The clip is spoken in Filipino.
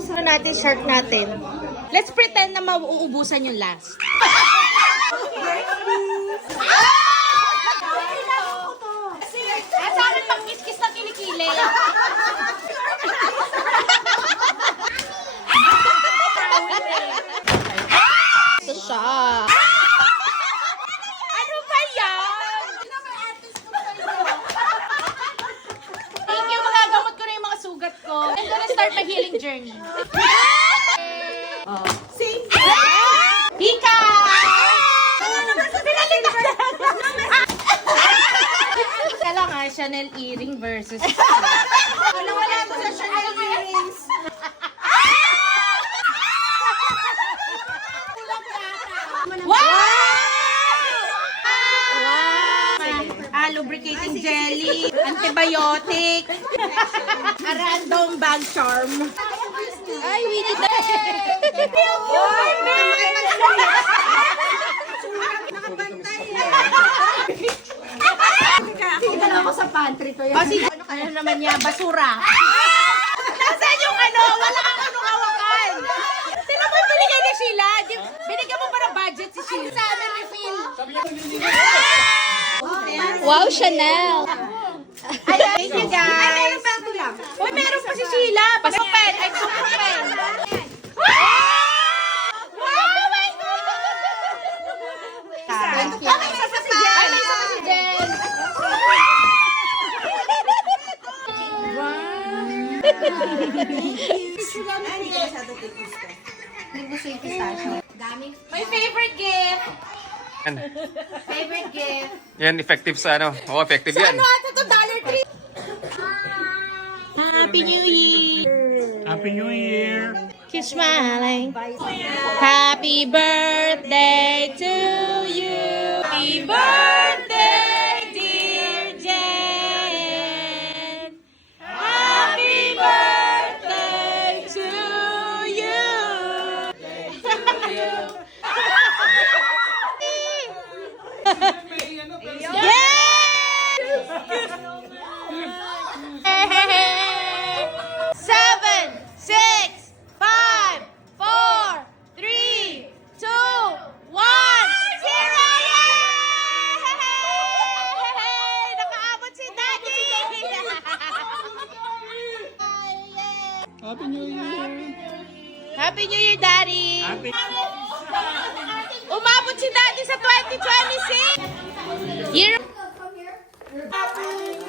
Ano natin, shark natin. Let's pretend na mauubusan yung last. Sa akin pang kiss-kiss na kilikili. Ito siya. Ano ba yan? Thank you, magagamot ko na yung mga sugat ko. I'm gonna start my healing journey. Sing! Pika! Kala nga, Chanel earring versus... Wala mo sa Chanel earrings. Wow! Lubricating jelly, antibiotic, a random bag charm. Ay, we did that! Nakapantay ako sa pantry ko yan. Kasi ano naman niya, basura. Nasaan yung ano? Wala kang anong hawakan. Sino ba binigay ni Sheila? Binigyan mo pa ng budget si Sheila. Sa amin refill. Wow, Chanel! Thank you, guys! Ay, meron pa ako lang. Uy, meron pa si Sheila! Pasupen! Ay, supen! Wow! My God! Thank you. Ay, may isa pa si Jen! My favorite gift! Favorite gift. Yan, effective sa ano. Oo, effective yan. Ano ata to? Dollar Tree? Happy New Year! Happy New Year! Keep smiling. Happy birthday to you. Happy birthday, dear Jen. Happy birthday to you. Seven, six, 5, 4, 3, 2, 1, 0! Yay! Nakaabot si Daddy! Happy New Year! Happy New Year, Daddy! Happy... Umabot si Daddy sa 2026! Year... Happy